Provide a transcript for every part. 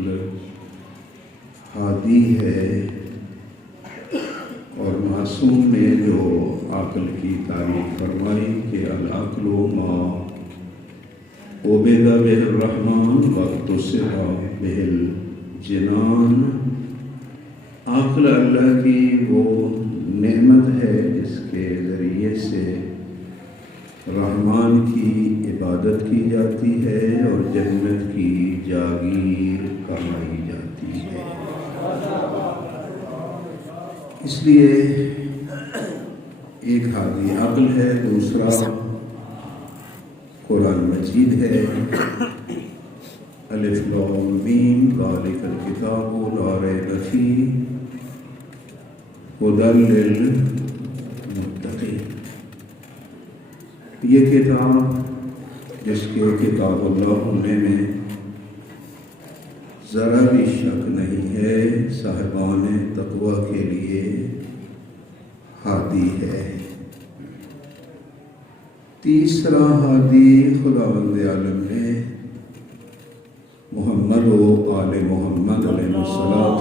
عقل ہادی ہے، اور معصوم نے جو عقل کی تعریف فرمائی کہ العقل ما عبد به الرحمن واتصف به الجنان، عقل اللہ کی وہ نعمت ہے جس کے ذریعے سے رحمان کی عبادت کی جاتی ہے اور جنت کی جاگیر کمائی جاتی ہے۔ اس لیے ایک ہادی عقل ہے، دوسرا قرآن مجید ہے۔ الف لام میم ذالک الکتاب لا ریب فیہ ھدی للمتقین۔ یہ کتاب جس کے کتاب اللہ ہونے میں ذرا بھی شک نہیں ہے، صاحبان تقوی کے لیے ہادی ہے۔ تیسرا ہادی خداوند عالم نے محمد و آل محمد علیہ الصلاۃ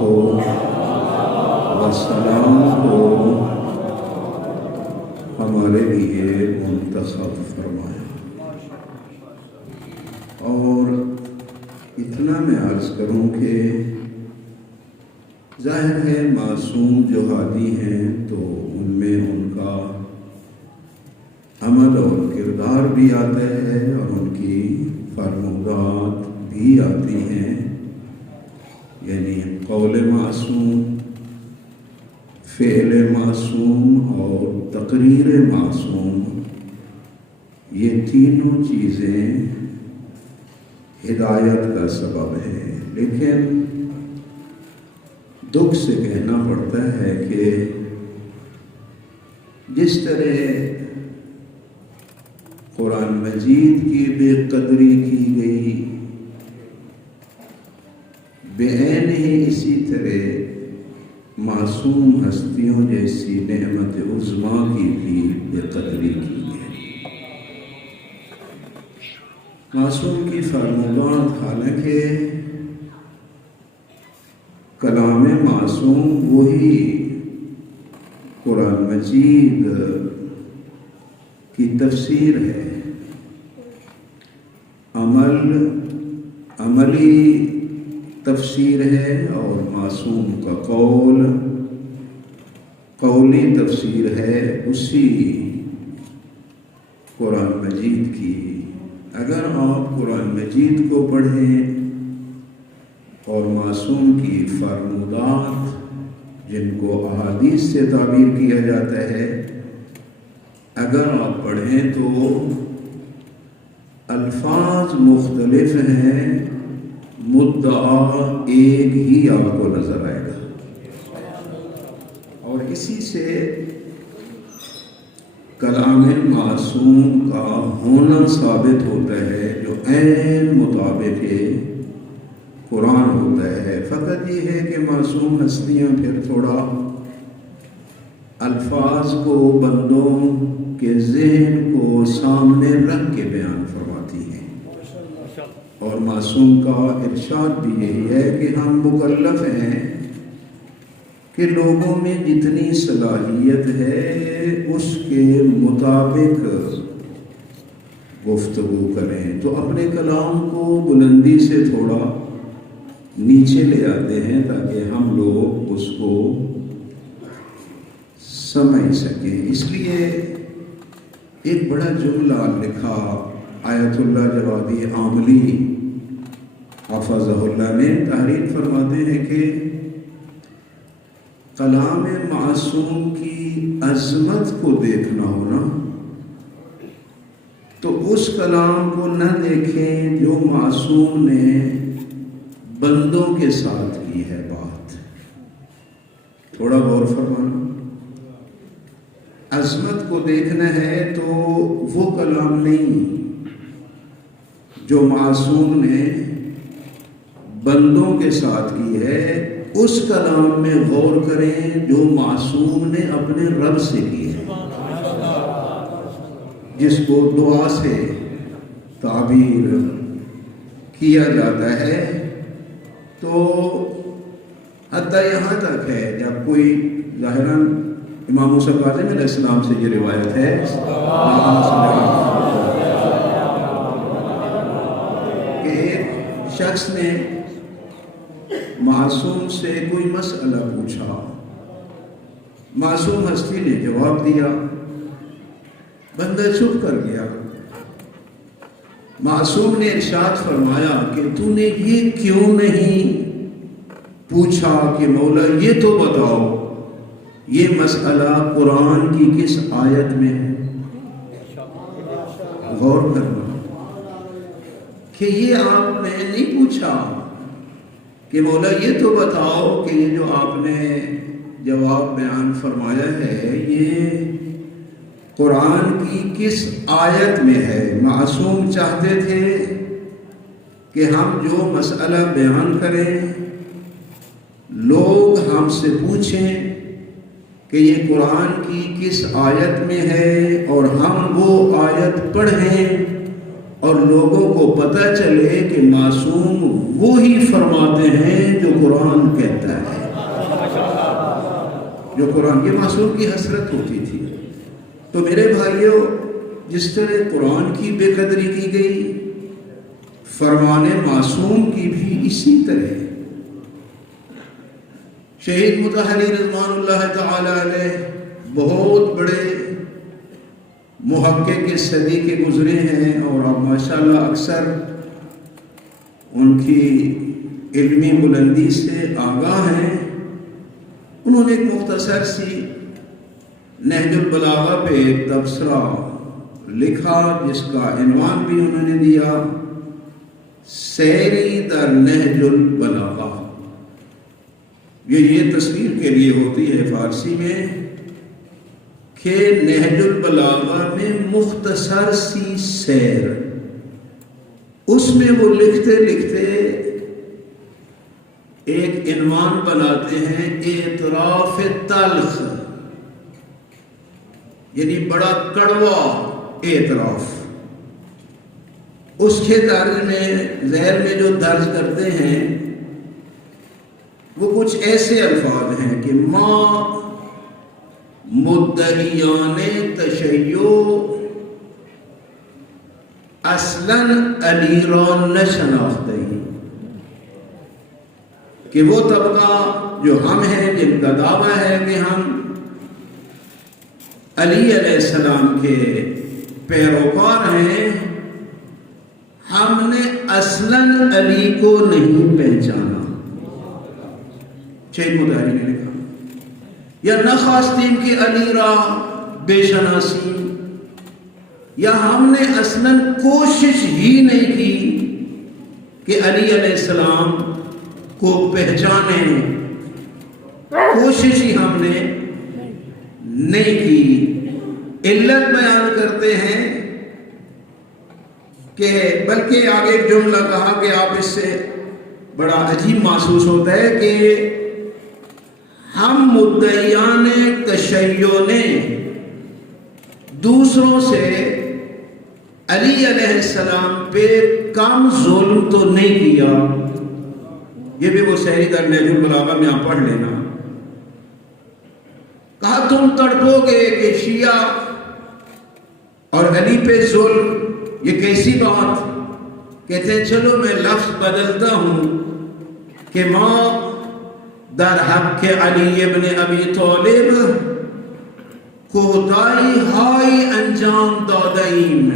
والسلام کو ہمارے لیے منتخب فرمایا۔ اور اتنا میں عرض کروں کہ ظاہر ہے معصوم جو ہادی ہیں تو ان میں ان کا عمل اور کردار بھی آتا ہے اور ان کی فرمودات بھی آتی ہیں، یعنی قول معصوم، فعل معصوم اور تقریر معصوم، یہ تینوں چیزیں ہدایت کا سبب ہے۔ لیکن دکھ سے کہنا پڑتا ہے کہ جس طرح قرآن مجید کی بے قدری کی گئی، بعین ہی اسی طرح معصوم ہستیوں جیسی نعمت عظمیٰ کی بھی بے قدری کی گئی۔ معصوم کی فرمودات حالانکہ کلام معصوم وہی قرآن مجید کی تفسیر ہے، عملی تفسیر ہے، اور معصوم کا قولی تفسیر ہے اسی قرآن مجید کی۔ اگر آپ قرآن مجید کو پڑھیں اور معصوم کی فرمودات جن کو احادیث سے تعبیر کیا جاتا ہے اگر آپ پڑھیں تو الفاظ مختلف ہیں، مدعا ایک ہی آپ کو نظر آئے گا، اور اسی سے کلام معصوم کا ہونا ثابت ہوتا ہے جو عین مطابق قرآن ہوتا ہے۔ فقط یہ ہے کہ معصوم ہستیاں پھر تھوڑا الفاظ کو بندوں کے ذہن کو سامنے رکھ کے بیان فرماتی ہیں، اور معصوم کا ارشاد بھی یہی ہے کہ ہم مکلف ہیں کہ لوگوں میں جتنی صلاحیت ہے اس کے مطابق گفتگو کریں، تو اپنے کلام کو بلندی سے تھوڑا نیچے لے آتے ہیں تاکہ ہم لوگ اس کو سمجھ سکیں۔ اس لیے ایک بڑا جملہ لکھا آیت اللہ جوادی عاملی حفظہ اللہ نے، تحریر فرماتے ہیں کہ کلام معصوم کی عظمت کو دیکھنا ہونا تو اس کلام کو نہ دیکھیں جو معصوم نے بندوں کے ساتھ کی ہے بات۔ تھوڑا غور فرمانا، عظمت کو دیکھنا ہے تو وہ کلام نہیں جو معصوم نے بندوں کے ساتھ کی ہے، اس کلام میں غور کریں جو معصوم نے اپنے رب سے کی ہے، جس کو دعا سے تعبیر کیا جاتا ہے تو حتیٰ یہاں تک ہے جب کوئی ظاہراً امام موسیٰ کاظم علیہ السلام سے یہ روایت ہے کہ ایک شخص نے معصوم سے کوئی مسئلہ پوچھا، معصوم ہستی نے جواب دیا، بندہ چپ کر گیا۔ معصوم نے ارشاد فرمایا کہ تو نے یہ کیوں نہیں پوچھا کہ مولا یہ تو بتاؤ یہ مسئلہ قرآن کی کس آیت میں ہے؟ غور کرنا کہ یہ آپ نے نہیں پوچھا کہ مولا یہ تو بتاؤ کہ یہ جو آپ نے جواب بیان فرمایا ہے یہ قرآن کی کس آیت میں ہے۔ معصوم چاہتے تھے کہ ہم جو مسئلہ بیان کریں لوگ ہم سے پوچھیں کہ یہ قرآن کی کس آیت میں ہے، اور ہم وہ آیت پڑھیں اور لوگوں کو پتہ چلے کہ معصوم وہی فرماتے ہیں جو قرآن کہتا ہے، جو قرآن یہ معصوم کی حسرت ہوتی تھی۔ تو میرے بھائیوں، جس طرح قرآن کی بے قدری کی گئی، فرمان معصوم کی بھی اسی طرح۔ شہید مطہری رضوان اللہ تعالی علیہ بہت بڑے محقق صدی کے گزرے ہیں، اور آپ ماشاءاللہ اکثر ان کی علمی بلندی سے آگاہ ہیں۔ انہوں نے ایک مختصر سی نہج البلاغہ پہ ایک تبصرہ لکھا جس کا عنوان بھی انہوں نے دیا سیری در نہج البلاغہ۔ یہ تصویر کے لیے ہوتی ہے فارسی میں کہ نہج البلاغہ میں مختصر سی سیر، اس میں وہ لکھتے لکھتے ایک عنوان بناتے ہیں اعتراف تلخ، یعنی بڑا کڑوا اعتراف۔ اس کے درج میں ذیل میں جو درج کرتے ہیں وہ کچھ ایسے الفاظ ہیں کہ ما مدعیان تشیع اصلاً علی را نشناختے ہیں، کہ وہ طبقہ جو ہم ہیں جن کا دعویٰ ہے کہ ہم علی علیہ السلام کے پیروکار ہیں، ہم نے اصلاً علی کو نہیں پہچانا۔ شہید مطہری نے لکھا، یا نہ خواستیم کہ علی را بے شناسی، یا ہم نے اصلاً کوشش ہی نہیں کی کہ علی علیہ السلام کو پہچانیں، کوشش ہی ہم نے نہیں کی۔ علت بیان کرتے ہیں کہ بلکہ آگے ایک جملہ کہا کہ آپ اس سے بڑا عجیب محسوس ہوتا ہے کہ ہم مدعیان تشیع نے دوسروں سے علی علیہ السلام پہ کم ظلم تو نہیں کیا۔ یہ بھی وہ سیری در نہج البلاغہ میں آپ پڑھ لینا۔ کہا تم تڑپو گے کہ شیعہ اور علی پہ ظلم، یہ کیسی بات؟ کہتے ہیں چلو میں لفظ بدلتا ہوں کہ ماں در حق علی ابن ابی طالب کوتاہی ہائی انجام دادئیم،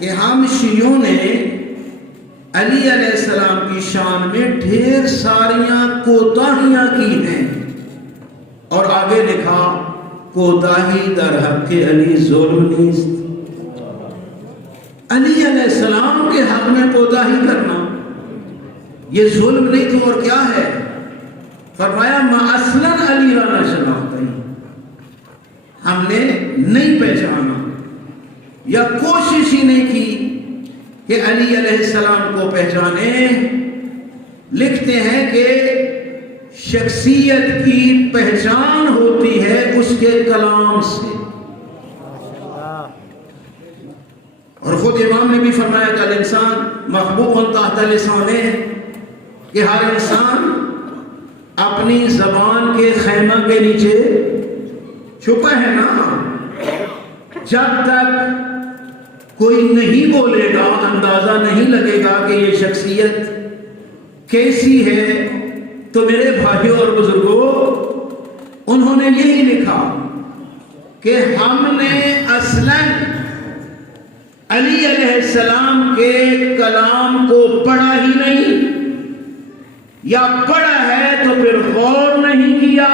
کہ ہم شیعوں نے علی علیہ السلام کی شان میں ڈھیر ساریاں کوتاہیاں کی ہیں، اور آگے لکھا کوتاہی در حق علی ظلم نیست۔ علی علیہ السلام کے حق میں کوتاہی کرنا یہ ظلم نہیں تو اور کیا ہے؟ فرمایا ما اصلاً علی را نہ شناختے، ہم نے نہیں پہچانا یا کوشش ہی نہیں کی کہ علی علیہ السلام کو پہچانے۔ لکھتے ہیں کہ شخصیت کی پہچان ہوتی ہے اس کے کلام سے، اور خود امام نے بھی فرمایا کہ الانسان محبوب تحت لسانہ، کہ ہر انسان اپنی زبان کے خیمہ کے نیچے چھپا ہے نا. جب تک کوئی نہیں بولے گا، اندازہ نہیں لگے گا کہ یہ شخصیت کیسی ہے. تو میرے بھائیوں اور بزرگوں، انہوں نے یہی لکھا کہ ہم نے اصلاً علی علیہ السلام کے کلام کو پڑھا ہی نہیں، یا پڑھا ہے تو پھر غور نہیں کیا،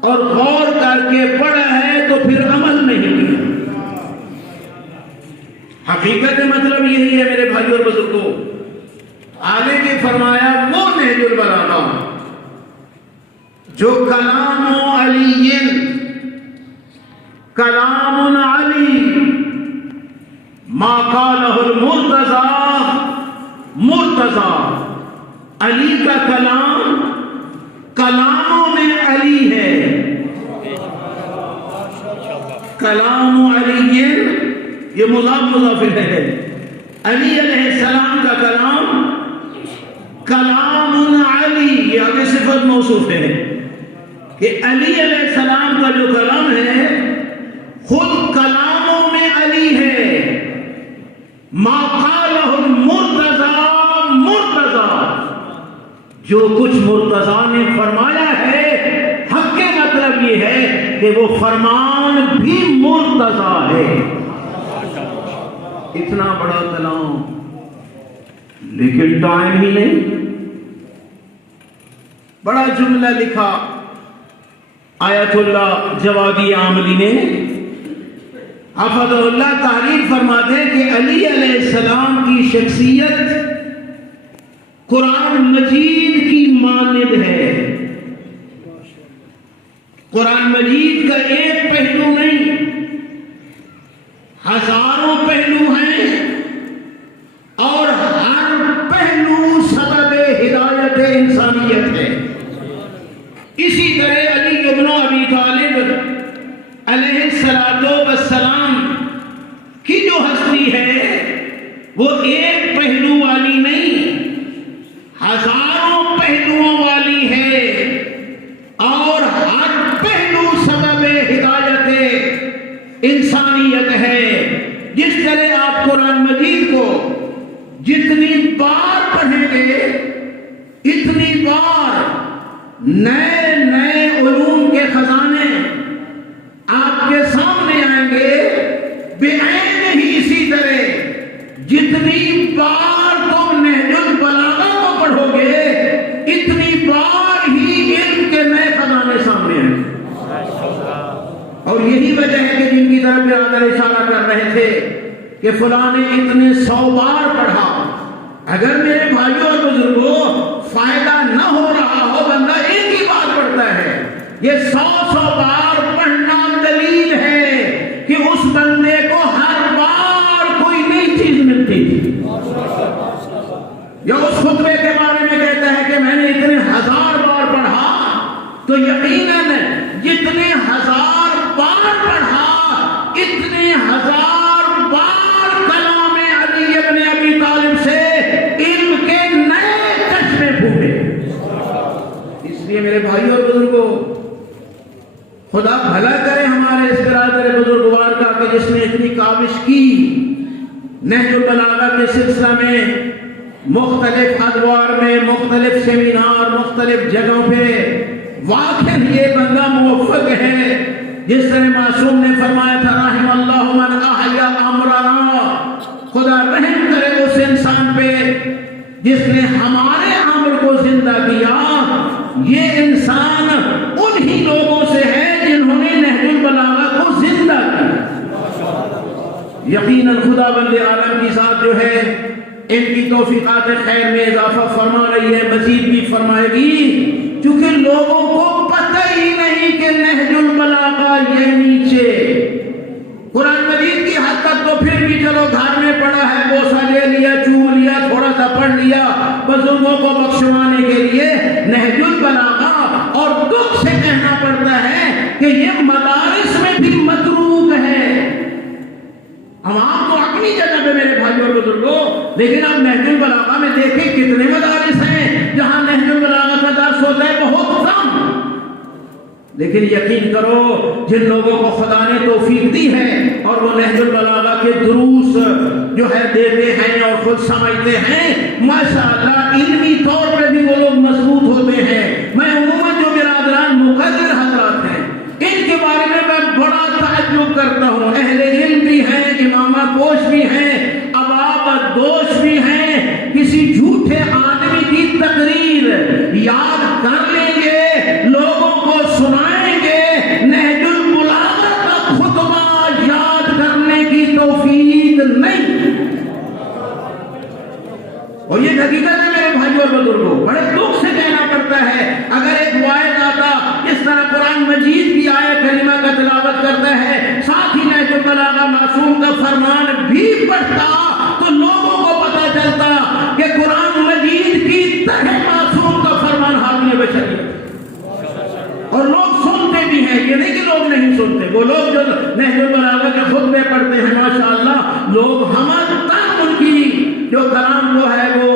اور غور کر کے پڑھا ہے تو پھر عمل نہیں کیا. حقیقت مطلب یہی ہے میرے بھائی اور بزرگوں. آگے کے فرمایا وہ نہج البلاغہ جو کلام علی، کلام علی ما قالہ المرتضی، مرتضی علی کا کلام کلاموں میں علی ہے. کلام علی یہ مضاف مضاف ہے. علی علیہ السلام کا کلام کلام علی، یہ آگے صفت موصوف ہے کہ علی علیہ السلام کا جو کلام ہے خود کلاموں میں علی ہے. ما قالہ المرتضی، مرتضی جو کچھ مرتضی نے فرمایا ہے، حق کے مطلب یہ ہے کہ وہ فرمان بھی مرتضی ہے. اتنا بڑا کلام، لیکن ٹائم ہی نہیں. بڑا جملہ لکھا آیت اللہ جوادی عاملی نے، حفظ اللہ تعریف فرماتے ہیں کہ علی علیہ السلام کی شخصیت قرآن مجید کی مانند ہے. قرآن مجید کا ایک پہلو نہیں، ہزاروں پہلو ہیں، اور ہر پہلو سبب ہدایت انسانیت ہے. اسی طرح علی ابن ابی طالب علیہ السلام کی جو ہستی ہے وہ ایک پہلو والی نہیں، ہزاروں پہلوؤں والی ہے، اور ہر پہلو سبب ہدایت انسانیت ہے. جس طرح آپ قرآن مجید کو جتنی بار پڑھیں گے اتنی بار نئے نئے علوم کے خزانے آپ کے سامنے آئیں گے. بعین ہی اسی طرح جتنی بار تم نہج البلاغہ کو پڑھو گے اتنی بار ہی علم کے نئے خزانے سامنے آئیں گے. اور یہی وجہ ہے کہ جن کی طرف برادر اشارہ کر رہے تھے کہ فلاں نے اتنے 100 بار پڑھا، اگر میرے بھائیوں اور بزرگوں فائدہ نہ ہو رہا ہو، بندہ ایک ہی بار پڑھتا ہے، یہ 100 بار پڑھنا دلیل ہے کہ اس بندے کو ہر بار کوئی نئی چیز ملتی تھی. یا اس خطبے کے بارے میں کہتا ہے کہ میں نے اتنے 1000 بار پڑھا، تو یقیناً جتنے 1000 بار پڑھا اتنے 1000 بار کلام علی ابن ابی طالب سے علم کے نئے چشمے پھوٹے. اس لیے میرے بھائی اور بزرگوں، خدا بھلا کرے ہمارے اس برادر بزرگوار کا کہ جس نے اتنی کاوش کی نہج البلاغہ کے سلسلہ میں، مختلف ادوار میں، مختلف سیمینار، مختلف جگہوں پہ. واقعی یہ بندہ موفق ہے. جس طرح معصوم نے فرمایا تھا رحم اللہ من احیا امرنا، خدا رحم کرے اس انسان پہ جس نے ہمارے امر کو زندہ کیا. یہ انسان انہی لوگوں سے ہے جنہوں نے نہج البلاغہ کو زندہ کیا. یقیناً خدا بند عالم کی ذات جو ہے ان کی توفیقات خیر میں اضافہ فرما رہی ہے، مزید بھی فرمائے گی، کیونکہ لوگوں کو پتہ ہی نہیں کہ نہج البلاغہ یہ نیچے قرآن مجید کی حد تک تو پھر بھی چلو گھر میں پڑھا ہے، بوسہ لے لیا، چوم لیا، تھوڑا سا پڑھ لیا بزرگوں کو بخشوانے کے لیے. نہج البلاغہ اور دکھ سے کہنا پڑتا ہے کہ یہ مدارس میں بھی متروک ہے. عوام تو اپنی جگہ پہ میرے بھائی اور بزرگوں، لیکن اب نہج البلاغہ میں دیکھیں کتنے مدارس ہیں لیکن یقین کرو جن لوگوں کو خدا نے توفیق دی ہے اور وہ نہج البلاغہ کے دروس جو ہے دیتے ہیں اور خود سمجھتے ہیں، ماشاءاللہ علمی طور پہ بھی وہ لوگ مضبوط ہوتے ہیں۔ میں عموماً جو برادران مقرر حضرات ہیں ان کے بارے میں بڑا تعجب کرتا ہوں، اہل علم بھی ہیں، امامہ پوش بھی ہیں، عبابت دوش بھی ہیں، کسی جھوٹے آدمی کی تقریر یاد کر لیں گے، لوگوں کو سنائیں گے، نہج البلاغہ کا خطبہ یاد کرنے کی توفیق نہیں۔ اور یہ حقیقت ہے میرے بھائیوں اور بزرگوں، بڑے دکھ سے کہنا پڑتا ہے، اگر ایک واعظ آتا اس طرح قرآن مجید کی آیت کریمہ کا تلاوت کرتا ہے، ساتھ ہی نہج البلاغہ معصوم کا فرمان بھی پڑھتا، تو لوگوں کو پتہ چلتا کہ قرآن مجید کی طرح معصوم کا فرمان حاکم بشریعت۔ اور لوگ سنتے بھی ہیں، یہ نہیں کہ لوگ نہیں سنتے، وہ لوگ جو نہج البلاغہ کے خطبے پڑھتے ہیں ماشاءاللہ، لوگ ہمارے تک ان کی جو کلام وہ ہے وہ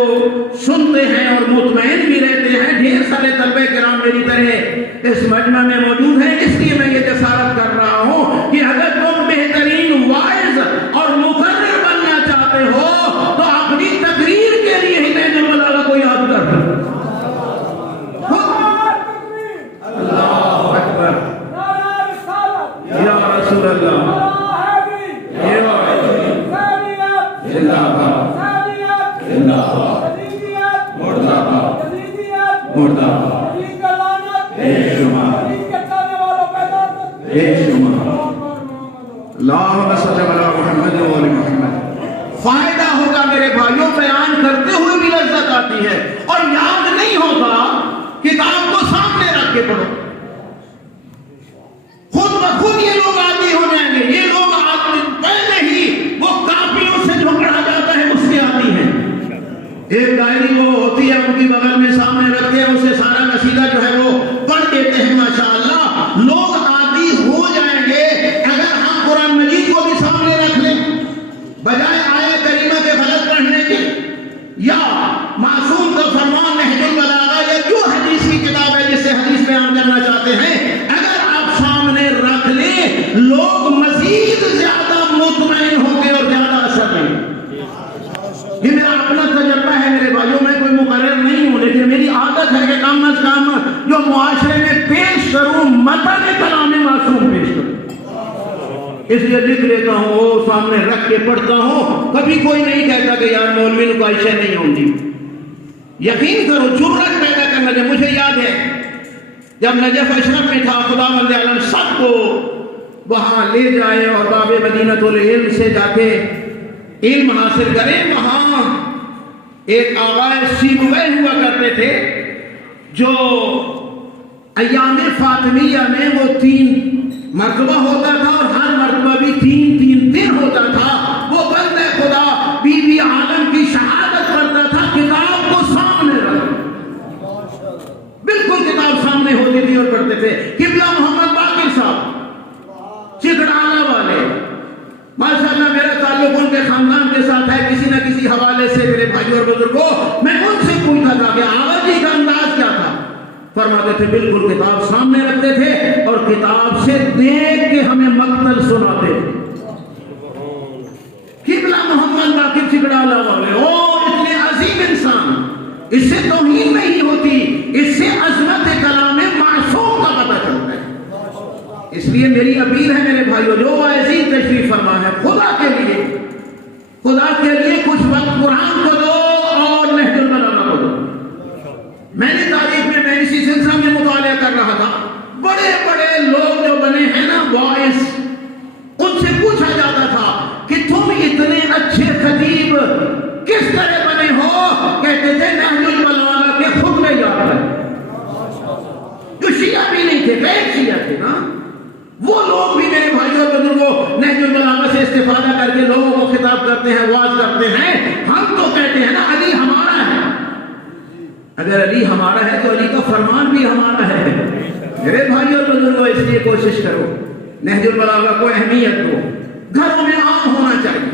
سنتے ہیں اور مطمئن بھی رہتے ہیں۔ ڈھیر سارے طلبہ کرام میری طرح اس مجمع میں موجود ہیں، اس لیے میں یہ جسارت کر رہا ہوں کہ اگر تم بہترین واعظ اور مقرر بننا چاہتے ہو تو اپنی تقریر کے لیے ہی نہج البلاغہ کو یاد کر۔ اللہ اکبر، یا رسول اللہ، اللہم صلی علی محمد و آل محمد۔ فائدہ ہوگا میرے بھائیوں، بیان کرتے ہوئے بھی لذت آتی ہے، اور یاد نہیں ہوتا کتاب کو سامنے رکھ کے پڑھو، خود بخود یہ لوگ عادی ہو جائیں گے۔ یہ لوگ پہلے ہی وہ کاپیوں سے جو پڑھا جاتا ہے اس کے عادی ہیں۔ ایک ڈائری وہ ہوتی ہے ان کی بغل میں سامنے رکھتے ہیں، اسے سارا قصیدہ جو ہے وہ پڑھ دیتے ہیں ماشاءاللہ۔ لوگ عادی ہو جائیں گے اگر ہم قرآن مجید کو بھی سامنے رکھ لیں، بجائے آیت کریمہ کے غلط پڑھنے کے، یا معصوم کا فرمان نہج البلاغہ یا جو حدیث کی کتاب ہے جس سے حدیث بیان کرنا چاہتے ہیں، اگر آپ سامنے رکھ لیں لوگ مزید زیادہ مطمئن ہوں گے اور زیادہ اثر لیں گے۔ یہ میرا اپنا تجربہ ہے میرے بھائیوں، میں کوئی مقرر نہیں ہوں، لیکن میری عادت ہے کہ کم از کم جو معاشرے میں پیش کروں متن کلام معصوم پیش کروں، اس لیے لکھ لیتا ہوں، وہ سامنے رکھ کے پڑھتا ہوں۔ کبھی کوئی نہیں کہتا کہ یار مولوی کو عائشہ نہیں ہوتی۔ یقین کرو جرأت پیدا کرنا ہے۔ مجھے یاد ہے جب نجف اشرف میں تھا، خداوند عالم سب کو وہاں لے جائے اور باب مدینۃ العلم سے جا کے علم حاصل کریں۔ وہاں ایک آغائے سیبوے ہوا کرتے تھے جو ایام فاطمیہ میں وہ 3 مرتبہ ہوتا تھا، اور ہر مرتبہ بھی 3 دن ہوتا تھا۔ وہ بندہ خدا بی بی عالم کی شہادت کرتا تھا، کتاب کو سامنے رکھ، بالکل کتاب سامنے ہوتی تھی اور پڑھتے تھے۔ قبلہ محمد باقر صاحب چکڑانا والے، ماشاءاللہ میرا تعلق ان کے خاندان کے ساتھ ہے کسی نہ کسی حوالے سے۔ میرے بھائیوں اور بزرگوں، میں ان سے پوچھتا تھا کہ آغا جی کا انداز کیا تھا؟ فرماتے تھے بالکل کتاب سامنے رکھتے تھے اور کتاب سے دیکھ کے ہمیں مقتل سناتے تھے۔ قبلہ محمد باقر چکڑانا والے، اور اتنے عظیم انسان، اس سے توہین نہیں ہوتی، اس سے عظمت کلام معصوم کا پتہ چلتا ہے۔ اس لیے میری اپیل ہے میرے بھائیوں، جو واعظین تشریف فرما ہے، خدا کے لیے کچھ وقت قرآن کو دو اور نہج البلاغہ کو دو۔ میں نے تاریخ میں اسی سلسلہ میں مطالعہ کر رہا تھا، بڑے بڑے لوگ جو بنے ہیں نا واعظ، ان سے پوچھا جاتا تھا کہ تم اتنے اچھے خطیب کس طرح بنے ہو؟ کہتے تھے نہج البلاغہ کے خطبے یاد ہے۔ جو شیعہ بھی نہیں تھے، غیر شیعہ تھے نا، وہ لوگ بھی میرے بھائیوں اور بزرگوں نہج البلاغہ سے استفادہ کر کے لوگوں کو خطاب کرتے ہیں، واعظ کرتے ہیں۔ ہم تو کہتے ہیں نا علی ہمارا ہے، اگر علی ہمارا ہے تو علی کا فرمان بھی ہمارا ہے۔ میرے بھائیوں اور بزرگوں، اس لیے کوشش کرو نہج البلاغہ کو اہمیت دو، گھروں میں عام ہونا چاہیے،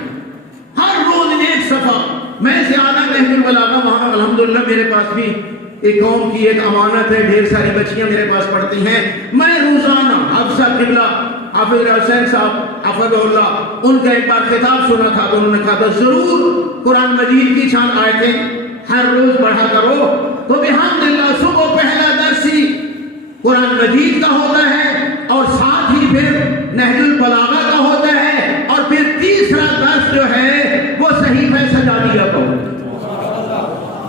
ہر روز ایک صفحہ۔ میں زیادہ نہج البلاغہ وہاں الحمدللہ میرے پاس بھی ایک قوم کی ایک امانت ہے، ڈھیر ساری بچیاں میرے پاس پڑھتی ہیں، میں روزانہ حفصہ قبلہ حافظ حسین صاحب حفظہ اللہ ان کا ایک بار خطاب سنا تھا تو انہوں نے کہا تھا ضرور قرآن مجید کی چند آیتیں ہر روز پڑھا کرو. تو بحمدللہ صبح پہلا درس ہی قرآن مجید کا ہوتا ہے اور ساتھ ہی پھر نہج البلاغہ کا ہوتا ہے اور پھر تیسرا درس جو ہے وہ صحیفہ سجادیہ کا ہوتا ہے.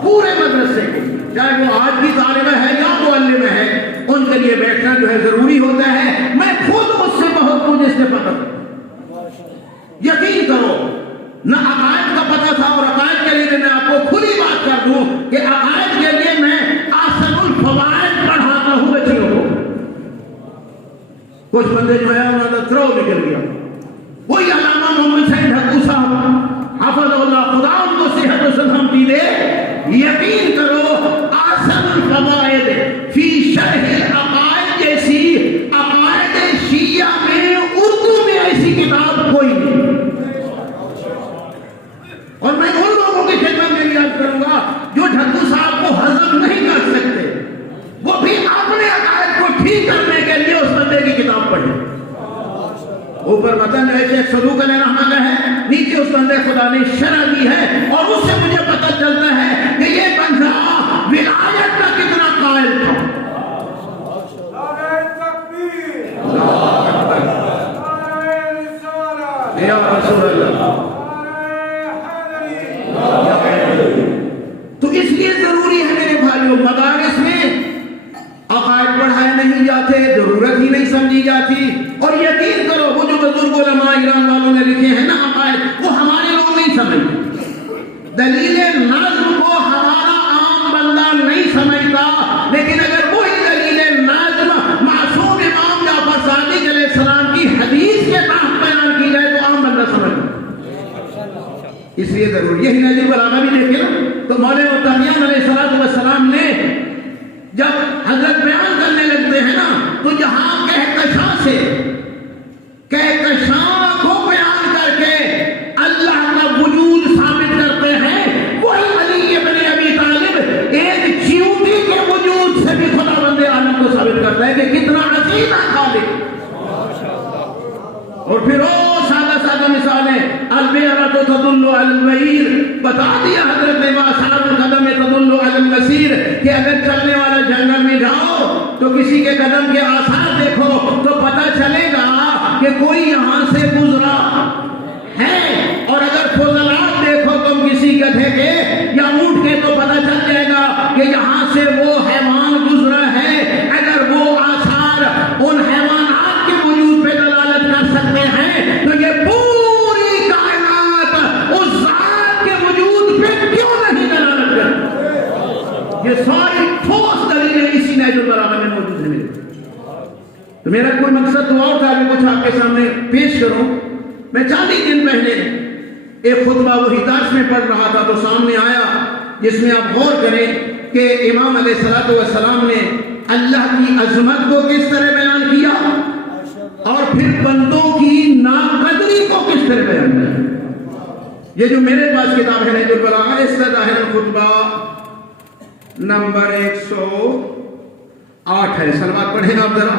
پورے مدرسے کو چاہے وہ آج کی طالبہ ہے یا معلم ہے ان کے لیے بیٹھنا جو ہے ضروری ہوتا ہے. میں خود مجھ سے بہت کچھ استفادہ یقین کرو نہ عقائد کا پتہ تھا اور عقائد کے لیے میں آپ کو کھلی بات کر دوں کہ عقائد کے لیے میں احسن الفوائد پڑھاتا ہوں بچیوں کو. کچھ بندے جو ہے انہوں نے تھرو نکل گیا. وہی علامہ محمد سعید ڈھکو صاحب حفظ اللہ خدا ان کو صحت و سلامتی دے. یقین کرو احسن الفوائد فی شرح العقائد جیسی عقائد شیعہ میں اردو میں ایسی کتاب کوئی نہیں. اور میں ان لوگوں کی خدمت میں یاد کروں گا جو ڈھکو صاحب کو ہضم نہیں کر سکتے وہ بھی اپنے عقائد کو ٹھیک کرنے کے لیے اس بندے کی کتاب پڑھیں. اوپر متن ہے شیخ صدوق علیہ رحمہ کا ہے، نیچے اس بندے خدا نے شرح دی ہے اور اس سے مجھے پتہ چلتا ہے کہ یہ بندہ ولایت کا کتنا قائل تھا. یا رسول اللہ. تو اس لیے ضروری ہے میرے بھائیوں مدارس میں عقائد پڑھائے نہیں جاتے، ضرورت ہی نہیں سمجھی جاتی. اور یقین کرو وہ جو بزرگ علماء ایران والوں نے لکھے ہیں نا عقائد وہ ہمارے لوگ نہیں سمجھتے. دلیل نظم کو ہمارا عام بندہ نہیں سمجھتا، لیکن اگر وہی دلیل نظم معصوم امام جعفر صادق علیہ السلام کی حدیث کے تحت بیان کی جائے تو عام بندہ سمجھتا. اس لیے ضرور یہی نہج البلاغہ بھی دیکھے نا تو مولانا متقیان علیہ السلام نے جب حضرت بیان کرنے لگتے ہیں نا تو جہاں کہکشاں سے کہکشاں کو بیان کر کے اللہ کا وجود ثابت کرتے ہیں وہی علی ابن ابی طالب ایک چیونٹی کے وجود سے بھی خدا بند عالم کو ثابت کرتا ہے کہ کتنا عظیم ہے خالق. اور پھر وہ سادہ سادہ مثالیں البیرۃ تدل علی البعیر بتا دیا حضرت نے آثار القدم تدل علی المسیر کہ اگر چلنے والا جنگل میں جاؤ تو کسی کے قدم کے آثار دیکھو تو پتہ چلے گا کہ کوئی یہاں سے گزرا ہے. اور اگر فضلات دیکھو تم کسی گدھے کے یا اونٹ کے تو پتہ چل جائے گا کہ یہاں سے وہ حیوان گزرا ہے. اگر وہ آثار ان حیوانات کے وجود پہ دلالت کر سکتے ہیں تو یہ پوری کائنات اس ذات کے وجود پہ کیوں نہیں دلالت کرتی. یہ ساری ٹھوس دلیلیں اسی نہج البلاغہ میں موجود ہیں. تو میرا کوئی مقصد تو اور تھا کہ کچھ آپ کے سامنے پیش کروں. میں 40 دن پہلے ایک خطبہ وہی درس میں پڑھ رہا تھا تو سامنے آیا جس میں آپ غور کریں کہ امام علیہ السلام نے اللہ کی عظمت کو کس طرح بیان کیا اور پھر بندوں کی ناقدری کو کس طرح بیان کیا. یہ جو میرے پاس کتاب ہے نہج البلاغہ اس کا ظاہر خطبہ نمبر 108 ہے. سلوات پڑھیں آپ ذرا.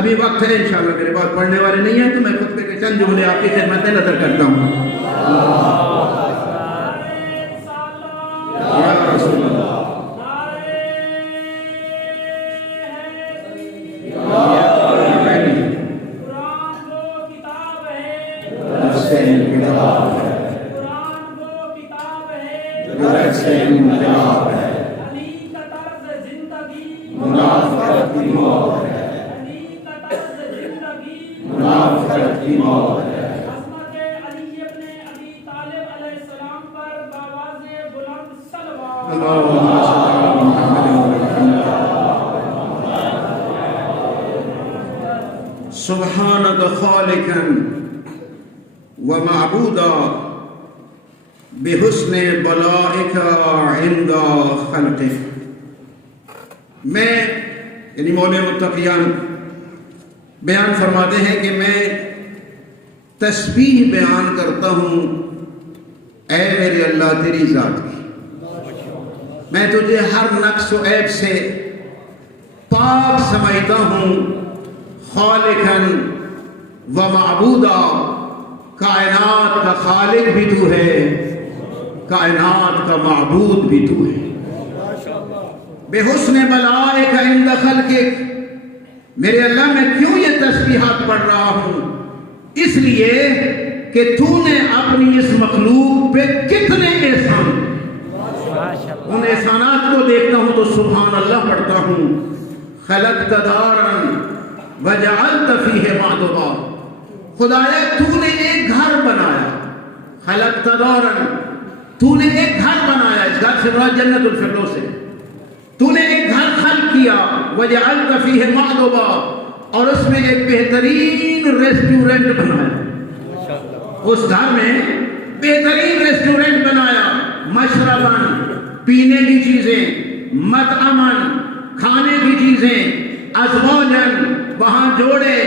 ابھی وقت ہے انشاءاللہ میرے پاس پڑھنے والے نہیں ہیں تو میں خطبے کے چند جملے آپ کی خدمت میں نظر کرتا ہوں. یا رسول اللہ. سبحانك خالقا ومعبودا بحسن بلائك عند خلقك. میں یعنی مولانا متقیان بیان فرماتے ہیں کہ میں تسبیح بیان کرتا ہوں اے میرے اللہ تیری ذات کی. میں تجھے ہر نقص و عیب سے پاک سمجھتا ہوں. خالقاً و معبودا، کائنات کا خالق بھی تو ہے، کائنات کا معبود بھی تو ہے. بے حسن بلائک عند خلقک، میرے اللہ میں کیوں یہ تسبیحات پڑھ رہا ہوں؟ اس لیے کہ تو نے اپنی اس مخلوق پہ کتنے احسان، ان احسانات کو دیکھتا ہوں تو سبحان اللہ پڑھتا ہوں. خلقت دارا وجعلت فیہ معدبا، خدایا تو نے ایک گھر بنایا. خلقت دارا، تو نے ایک گھر بنایا، اس گھر سے مراد جنت الفردوس ہے. تو نے ایک گھر خلق کیا، وجعلت فیہ معدبا، اور اس میں ایک بہترین ریسٹورنٹ بنایا. اس گھر میں بہترین ریسٹورنٹ بنایا. مشرباً، پینے کی چیزیں، مطعماً، کھانے کی چیزیں، ازواجاً، وہاں جوڑے،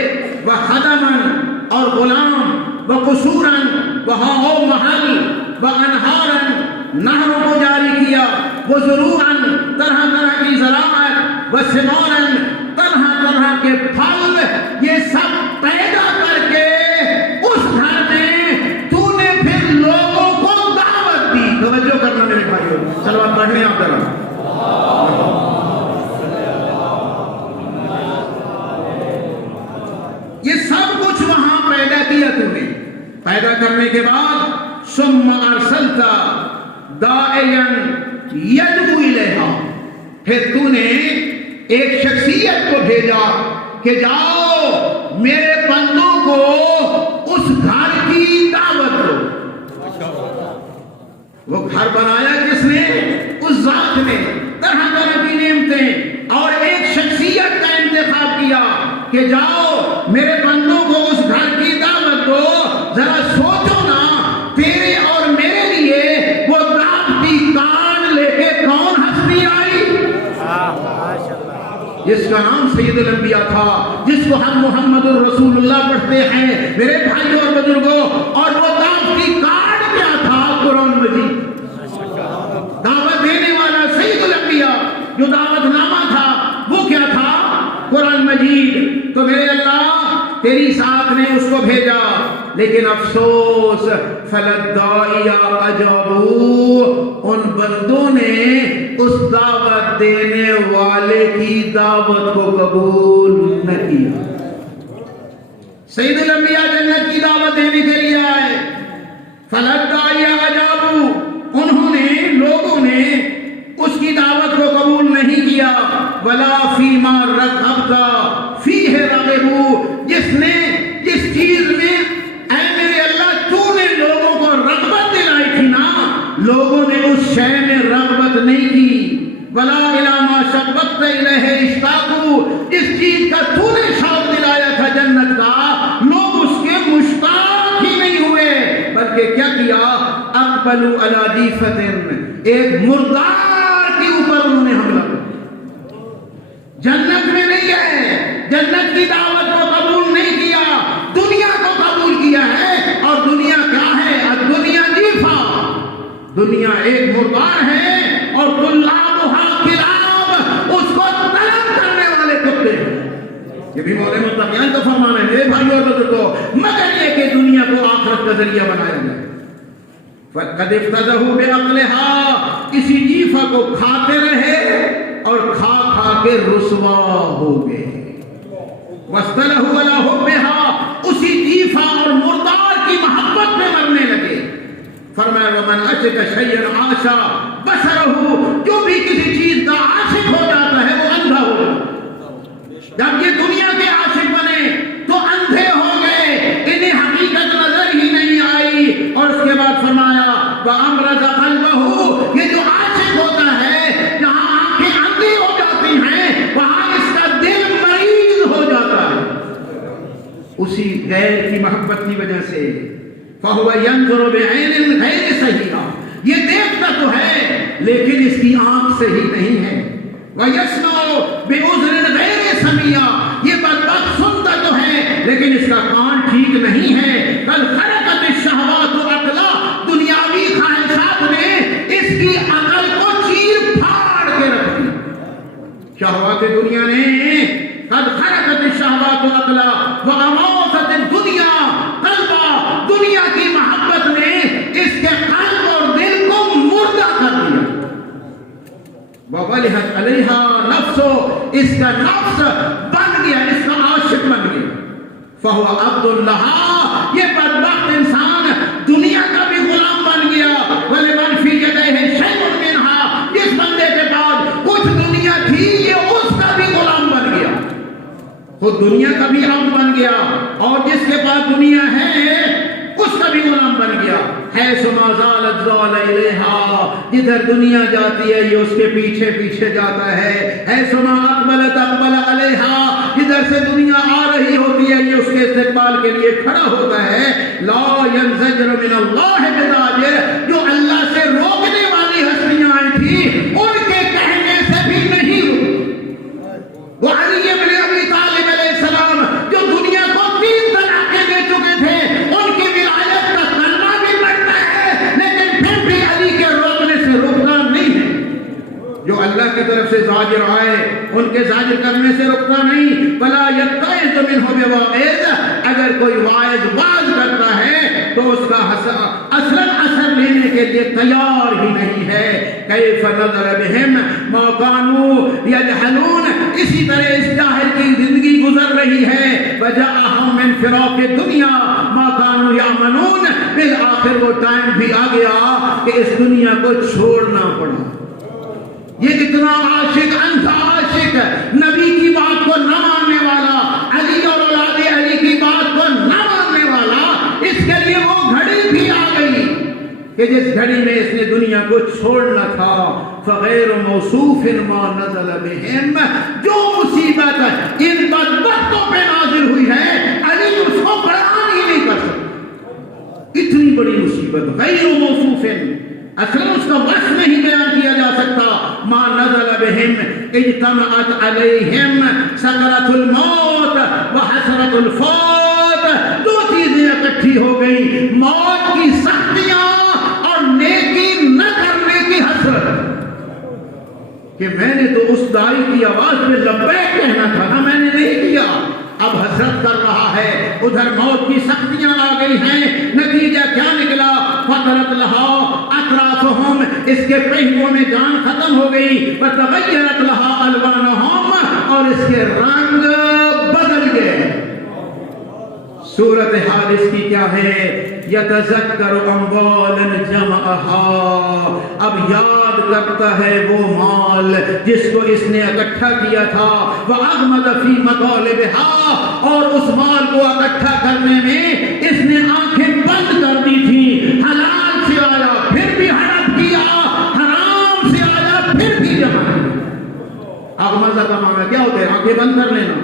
وخدماً، اور غلام، وقصوراً، وہاں او محل، وانہاراً، نہروں کو جاری کیا، وزروعاً، طرح طرح کی زراعت، وثماراً، طرح طرح کے پھل، یہ سب پیدا کر کے اس گھر میں تو نے پھر لوگوں کو دعوت دی. توجہ کرنا میرے بھائیو، صلوات پڑھنے آپ ذرا. یہ سب کچھ وہاں پیدا کیا تو نے. پیدا کرنے کے بعد ثم ارسلت داعیا یدعو الیہا، پھر تو نے ایک شخصیت کو بھیجا کہ جاؤ میرے بندوں کو اس گھر کی دعوت دو. وہ گھر بنایا کس نے؟ اس ذات نے. طرح طرح کی نعمتیں اور ایک شخصیت کا انتخاب کیا کہ جاؤ میرے بندوں کو اس گھر کی دعوت دو. ذرا سوچو نا، تیرے اور میرے لیے وہ دعوتی کارڈ لے کے کون ہستی آئی جس کا نام سید الانبیاء تھا، جس کو ہم محمد الرسول اللہ پڑھتے ہیں میرے بھائیوں اور بزرگوں. اور وہ دعوتی کارڈ کیا تھا؟ قرآن مجید. دعوت دینے والا سید الانبیاء، جو دعوت نامہ تھا وہ کیا تھا؟ قرآن مجید. تو میرے اللہ تیری ساتھ نے اس کو بھیجا، لیکن افسوس فلدائی اجابو، ان بندوں نے اس دعوت دینے والے کی دعوت کو قبول نہ کیا. سید الانبیاء جنت کی دعوت دینے کے لیے آئے. فلدائی اجابو، انہوں نے، لوگوں نے اس کی دعوت کو قبول نہیں کیا. ولا فیما رغبت فیہ رغبوا، جس نے جس چیز میں اے میرے اللہ تو نے لوگوں کو رغبت دلائی تھی نا، لوگوں نے اس شے میں رغبت نہیں کی. ولا الی ما شوقت الیہ اشتاقوا، جس چیز کا تو نے شوق دلایا تھا جنت کا، لوگ اس کے مشتاق ہی نہیں ہوئے، بلکہ کیا کیا؟ اقبلوا علی دیفۃ، ایک مردار کے اوپر انہوں نے حملہ کیا. جنت میں نہیں ہے، جنت کی دعوت کو قبول نہیں کیا، دنیا کو قبول کیا ہے. اور دنیا کیا ہے؟ الدنیا دیفا، دنیا ایک مردار ہے، اور طلابھا کلاب، اس کو طلب کرنے والے کتے ہیں. یہ بھی مولا متقیان کا فرمان ہے میرے بھائیوں اور بزرگوں، مگر یہ کہ دنیا کو آخرت کا ذریعہ بنایا جائے. فقد افتدوا بعقلها، اسی جیفا کو کھاتے رہے اور کھا کھا کے رسوا ہو گئے. واصطلحوا علی حبها، اسی جیفا اور مردار کی محبت میں مرنے لگے. فرمایا ومن عشق شیئا عاش بصرہ، جو بھی کسی چیز کا عاشق ہو جاتا ہے وہ اندھا ہو جاتا ہے. جب یہ دنیا کے عاشق بنے تو اندھے ہو گئے، انہیں حقیقت نظر ہی نہیں آئی. اور اس کے بعد فرمایا وَأَمْرَزَ قَلْبَهُ، یہ جو عاشق ہوتا ہے جہاں آنکھیں اندھی ہو جاتی ہیں وہاں اس کا دل مریض ہو جاتا ہے اسی غیر کی محبت کی وجہ سے. فَهُوَ يَنْظُرُ بِعَيْنٍ غَيْرِ صَحِيحَةٍ، یہ دیکھتا تو ہے لیکن اس کی آنکھ صحیح نہیں ہے. وَيَسْمَعُ بِعُذْرٍ غَيْرِ سَمِيعٍ، یہ بدبخت سنتا تو ہے لیکن اس کا کان ٹھیک ٹھیک نہیں ہے. بل خلقت الشہوات عقلا، دنیاوی خواہشات نے اس کی عقل کو چیر پھاڑ کے رکھ دیا. شہوات دنیا نے قد خلقت الشہوات عقلا واموتت الدنیا قلبا، دنیا کی محبت نے اس کے قلب اور دل کو مردہ کر دیا. وَوَلِحَتْ عَلَيْهَا نَفْسُ، اس کا نفس بن گیا، اس کا عاشق بن گیا. فَهُوَ عَبْدٌ لَهَا، یہ بدبخت انسان دنیا کا بھی غلام بن گیا. وَلِمَنْ فِي يَدَيْهِ شَيْءٌ مِّنْهَا، جس بندے کے پاس کچھ دنیا تھی یہ اس کا بھی غلام بن گیا، خود دنیا کا بھی عبد بن گیا، اور جس کے پاس دنیا ہے اس کا بھی غلام بن گیا. حیث ما زالت زال الیہا، جدھر دنیا جاتی ہے یہ اس کے پیچھے پیچھے جاتا ہے. حیث ما اقبلت اقبل علیہا، جدھر سے دنیا آ رہی ہوتی ہے یہ اس کے استقبال کے لیے کھڑا ہوتا ہے. لا ینزجر من اللہ بزاجر، جو اللہ سے روکنے والی ہستیاں آئی تھی ان کے کہنے سے بھی نہیں رکی. وہ علی ابن ابی طالب علیہ السلام جو دنیا کو 3 طلاقیں دے چکے تھے، ان کی ولایت کا کلمہ بھی پڑھتا ہے لیکن پھر بھی علی کے روکنے سے رکتا نہیں ہے. جو اللہ کی طرف سے زاجر آئے ان کے زاجر کرنے سے رکتا نہیں. بلا یتعظ منہ بواعظ، اگر کوئی واعظ واعظ کرتا ہے تو اس کا اصلاً اثر لینے کے لیے تیار ہی نہیں ہے. کیف نظر بہم ما کانوا یجہلون، اسی طرح اس جاہل کی زندگی گزر رہی ہے. وجاءہم من فراق دنیا ما کانوا یامنون، بالآخر وہ ٹائم بھی آ گیا کہ اس دنیا کو چھوڑنا پڑا. یہ کتنا عاشق، انتھا عاشق، نبی کی بات کو نہ ماننے والا، علی اور اولاد علی کی بات کو نہ ماننے والا، اس کے لیے وہ گھڑی بھی آ گئی کہ جس گھڑی میں اس نے دنیا کو چھوڑنا تھا. فغیر موصوف ما نزل بہم، جو مصیبت ان بدبختوں پہ نازل ہوئی ہے علی اس کو بیان ہی نہیں کر سکتا. اتنی بڑی مصیبت غیر موصوف، اصلا اس کا وصف نہیں بیان کیا جا سکتا. ما نزل بہم اجتمعت علیہم سکرۃ الموت وحسرۃ الفوت، 2 چیزیں اکٹھی ہو گئی، موت کی سختیاں اور نیکی نہ کرنے کی حسرت. کہ میں نے تو اس داعی کی آواز میں لبیک کہنا تھا نا، میں نے نہیں کیا، اب حسرت کر رہا ہے. ادھر موت کی سختیاں آ گئی ہیں، نتیجہ کیا نکلا؟ فطرت لہا اطرافہم، اس کے پہلوؤں میں جان ختم ہو گئی. وتغیرت لہا الوانہم، اور اس کے رنگ بدل گئے. صورتحال اس کی کیا ہے؟ یتذکر اموالا جمعہا، اب یاد کرتا ہے وہ مال جس کو اس نے اکٹھا کیا تھا. وَأَغْمَدَ فِي مَطَالِبِهَا، اور اس مال کو اکٹھا کرنے میں اس نے آنکھیں بند کر دی تھی. حلال سے آیا پھر بھی ہڑپ کیا، حرام سے آیا پھر بھی جمع کیا. اغمضہ کا معنی کیا ہوتا ہے؟ آنکھیں بند کر لینا.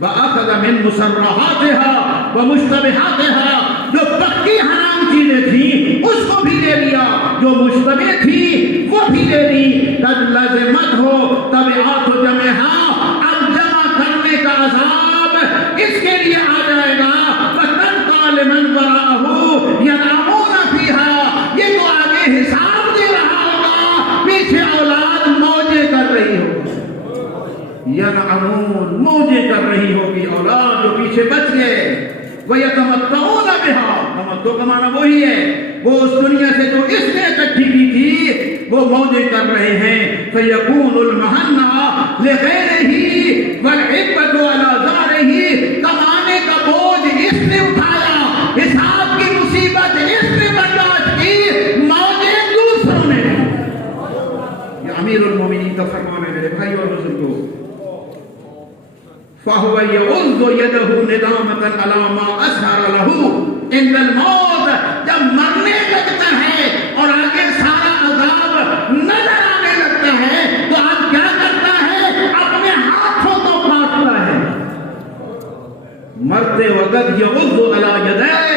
وَأَخَذَ مِن مُسَرَّحَاتِهَا وَمُشْتَبِهَاتِهَا، جو پکی حرام چیزیں تھیں اس کو بھی لے لیا، جو مشتبہ تھی وہ بھی لے لی. قد لازمت ہو تبعات جمعہا، اب جمع کرنے کا عذاب اس کے لیے آ جائے گا. وَتَنْقَى لِمَنْ وَرَاءَهُ يَنْعَمُونَ فِيهَا، یہ تو آگے حساب دے رہا ہوگا، پیچھے اولاد موجیں کر رہی ہوگی. ینعمون، موجیں کر رہی ہوگی اولاد جو پیچھے بچ گئے. وَيَتَمَتَّعُونَ بِهَا، تمتع کا معنی وہی ہے، وہ اس دنیا سے جو اس نے اکٹھی کی تھی وہ موجیں کر رہے ہیں. فَيَكُونُ الْمَحَنَّى لِغَيْرِهِ وَالْعِبَّةُ عَلَى ذَارِهِ، کمانے کا بوجھ اس نے اٹھایا، حساب کی مصیبت اس نے برداشت کی، موجیں دوسروں نے. یہ امیر المومنین کا فرمان ہے میرے بھائی اور بزرگوں. فَهُوَ يَعُضُّ يَدَهُ نِدَامَةً عَلَى مَا أَسْهَرَ لَهُ عِنْدَ الْمَوْتِ، جب مرنے لگتا ہے اور آگے سارا عذاب نظر آنے لگتا ہے تو آج کیا کرتا ہے؟ اپنے ہاتھوں کو کاٹتا ہے. مرتے وقت يَعُضُّ عَلَى يَدَيْهِ،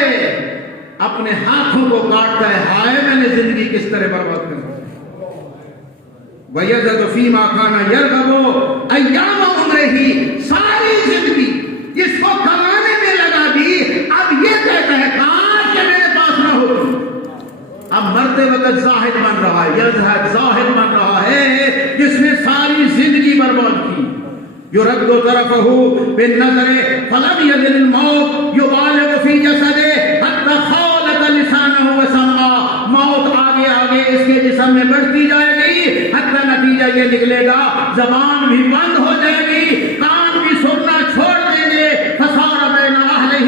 اپنے ہاتھوں کو کاٹتا ہے. ہائے میں نے زندگی کس طرح برباد کر دی. وَيَزَدُ فِي مَا كَانَ يَرْغَبُ أَيَّامَ عُمْرِهِ، ساری زندگی جس کو کمانے میں لگا دی اب وقت زاہد بن رہا ہے، یزہد زاہد بن رہا ہے، جس نے ساری زندگی برباد کی. يرد طرفه بالنظر فلم يزل الموت يبالغ في جسده حتى خالط لسانه وسمعه. موت آگے آگے اس کے جسم میں بڑھتی جائے گی حتیٰ نتیجہ یہ نکلے گا زبان بھی بند ہو جائے گی، کان بھی سننا چھوڑ دیں گے. فصار بین اہلہ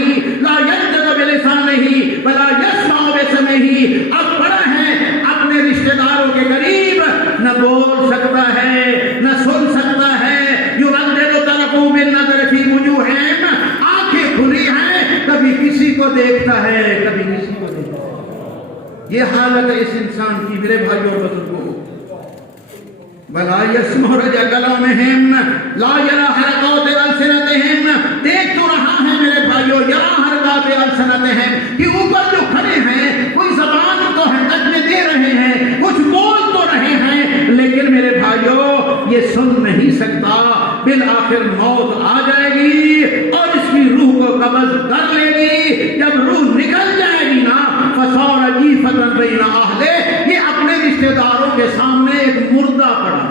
لا ينطق بلسانہ ولا يسمع بسمعہ. اب بڑا ہے اپنے رشتہ داروں کے قریب، نہ بول سکتا ہے نہ سن سکتا ہے. بالنظر فی وجوہہم، آنکھیں کھلی ہیں، کبھی کسی کو دیکھتا ہے کبھی کسی کو دیکھتا ہے. یہ حالت ہے اس انسان کی میرے بھائیوں اور بزرگوں. بلا یسمع رجع کلامہم لا یرا حرکات السنتہم. دیکھ تو رہا ہے میرے بھائیوں، یرا حرکات السنتہم، کہ اوپر جو کھڑے ہیں کوئی زبان تو حرکت میں دے رہے ہیں، کچھ بول تو رہے ہیں، لیکن میرے بھائیوں یہ سن نہیں سکتا. بالآخر موت آ جائے گی اور اس کی روح کو قبض کر لے گی. جب روح نکل جائے گی نا فصار جیفۃ بین اہلہ، یہ اپنے رشتہ داروں کے سامنے ایک مردہ پڑا.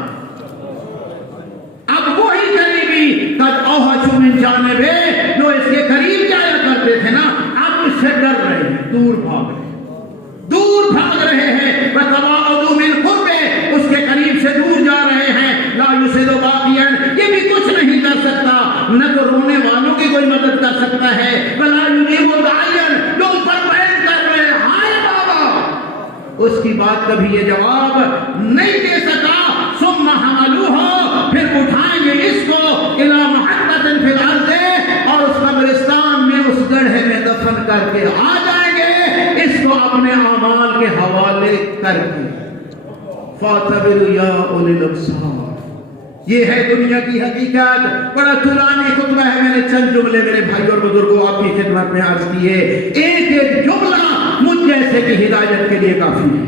اب وہی قریبی قد اوحش من جانبہ جو اس کے قریب جایا کرتے تھے نا، اب اس سے ڈر رہے ہیں، دور بھاگ رہے ہیں، دور بھاگ رہے ہیں. وتباعدوا من قربہ، اس کے قریب سے دور جا رہے ہیں. لا یفسد باقیا، یہ بھی کچھ نہیں کر سکتا، نہ تو رونے والوں کی کوئی مدد کر سکتا ہے. ولا یجیب داعیا، جو اوپر بیٹھ کر رہے ہائے بابا، اس کی بات کبھی یہ جواب نہیں دے سکا. ثم حملوہ، پھر اٹھائیں گے اس کو الی محطۃ فی الارض، اور اس قبرستان میں اس گڑھے میں دفن کر کے آ جائیں گے اس کو اپنے اعمال کے حوالے کر کے. فاعتبروا یا اولی الابصار. یہ ہے دنیا کی حقیقت. بڑا طولانی خطبہ ہے، میں نے چند جملے میرے بھائی اور بزرگوں آپ کی خدمت میں عرض کیے. ایک ایک جملہ مجھ جیسے کی ہدایت کے لیے کافی ہے.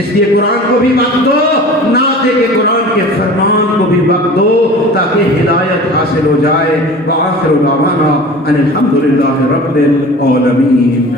اس لیے قرآن کو بھی وقت دو، نعت کے قرآن کے فرمان کو بھی وقت دو تاکہ ہدایت حاصل ہو جائے. وآخر دعوانا ان الحمد للہ رب العالمین.